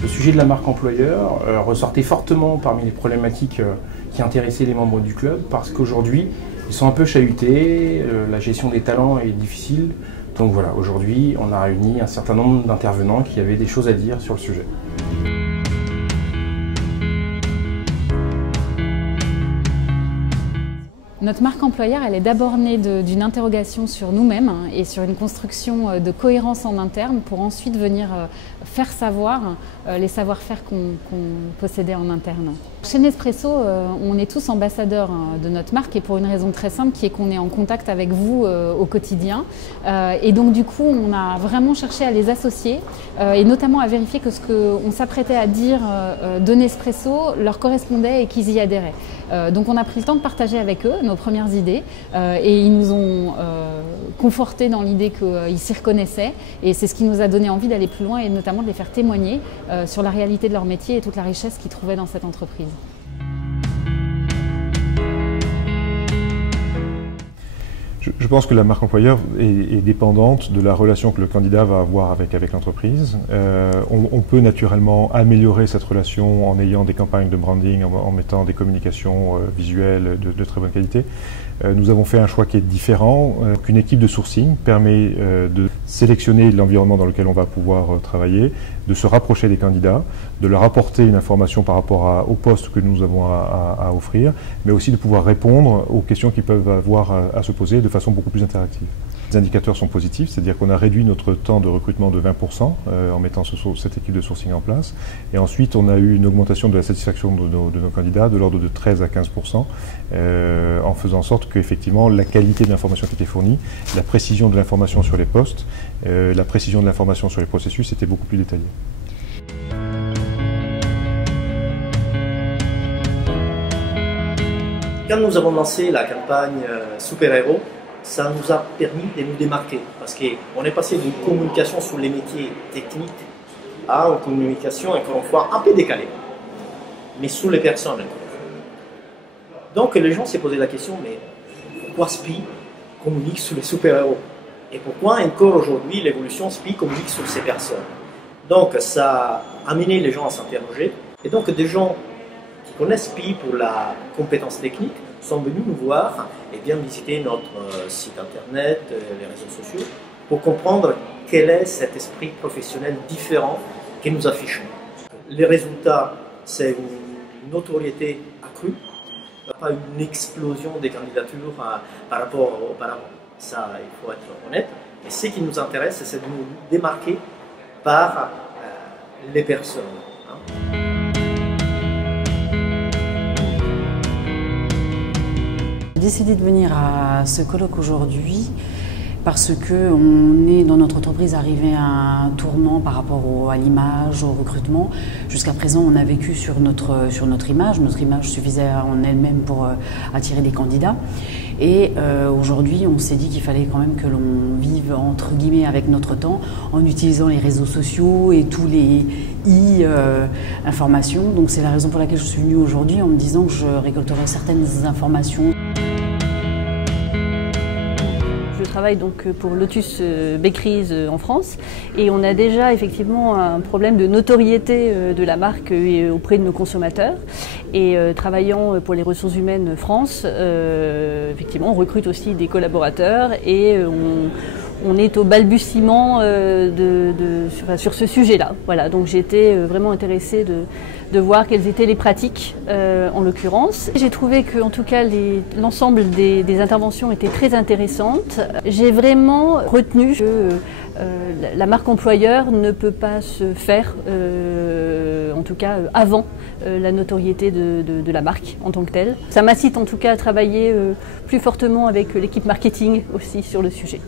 Le sujet de la marque employeur ressortait fortement parmi les problématiques qui intéressaient les membres du club parce qu'aujourd'hui, ils sont un peu chahutés, la gestion des talents est difficile. Donc voilà, aujourd'hui, on a réuni un certain nombre d'intervenants qui avaient des choses à dire sur le sujet. Notre marque employeur, elle est d'abord née d'une interrogation sur nous-mêmes et sur une construction de cohérence en interne pour ensuite venir faire savoir les savoir-faire qu'on possédait en interne. Chez Nespresso, on est tous ambassadeurs de notre marque et pour une raison très simple qui est qu'on est en contact avec vous au quotidien. Et donc du coup, on a vraiment cherché à les associer et notamment à vérifier que ce qu'on s'apprêtait à dire de Nespresso leur correspondait et qu'ils y adhéraient. Donc on a pris le temps de partager avec eux nos premières idées et ils nous ont confortés dans l'idée qu'ils s'y reconnaissaient et c'est ce qui nous a donné envie d'aller plus loin et notamment de les faire témoigner sur la réalité de leur métier et toute la richesse qu'ils trouvaient dans cette entreprise. Je pense que la marque employeur est dépendante de la relation que le candidat va avoir avec l'entreprise. On peut naturellement améliorer cette relation en ayant des campagnes de branding, en mettant des communications visuelles de très bonne qualité. Nous avons fait un choix qui est différent, qu'une équipe de sourcing permet de sélectionner l'environnement dans lequel on va pouvoir travailler, de se rapprocher des candidats, de leur apporter une information par rapport au poste que nous avons à offrir, mais aussi de pouvoir répondre aux questions qu'ils peuvent avoir à se poser de façon beaucoup plus interactive. Les indicateurs sont positifs, c'est-à-dire qu'on a réduit notre temps de recrutement de 20% en mettant cette équipe de sourcing en place. Et ensuite, on a eu une augmentation de la satisfaction de nos candidats de l'ordre de 13 à 15%, en faisant en sorte qu'effectivement la qualité de l'information qui était fournie, la précision de l'information sur les postes, la précision de l'information sur les processus était beaucoup plus détaillée. Quand nous avons lancé la campagne Super-Héros, ça nous a permis de nous démarquer parce qu'on est passé d'une communication sur les métiers techniques à une communication, encore une fois, un peu décalée, mais sur les personnes. Donc les gens s'est posé la question, mais pourquoi SPI communique sur les super-héros? Et pourquoi encore aujourd'hui l'évolution SPI communique sur ces personnes? Donc ça a amené les gens à s'interroger. Et donc des gens qui connaissent SPI pour la compétence technique sont venus nous voir et bien visiter notre site internet, les réseaux sociaux, pour comprendre quel est cet esprit professionnel différent que nous affichons. Les résultats, c'est une notoriété accrue, pas une explosion des candidatures par rapport auparavant. Ça, il faut être honnête. Et ce qui nous intéresse, c'est de nous démarquer par les personnes. J'ai décidé de venir à ce colloque aujourd'hui parce qu'on est dans notre entreprise arrivé à un tournant par rapport à l'image, au recrutement. Jusqu'à présent, on a vécu sur notre image. Notre image suffisait en elle-même pour attirer des candidats. Et aujourd'hui, on s'est dit qu'il fallait quand même que l'on vive entre guillemets avec notre temps en utilisant les réseaux sociaux et tous les informations. Donc c'est la raison pour laquelle je suis venue aujourd'hui en me disant que je récolterai certaines informations. Je travaille donc pour Lotus Bakeries en France et on a déjà effectivement un problème de notoriété de la marque auprès de nos consommateurs. Et travaillant pour les ressources humaines France, effectivement on recrute aussi des collaborateurs et on est au balbutiement sur ce sujet-là. Voilà, donc j'étais vraiment intéressée de voir quelles étaient les pratiques en l'occurrence. J'ai trouvé que, en tout cas, l'ensemble des interventions étaient très intéressantes. J'ai vraiment retenu que la marque employeur ne peut pas se faire, en tout cas avant la notoriété de la marque en tant que telle. Ça m'incite en tout cas à travailler plus fortement avec l'équipe marketing aussi sur le sujet.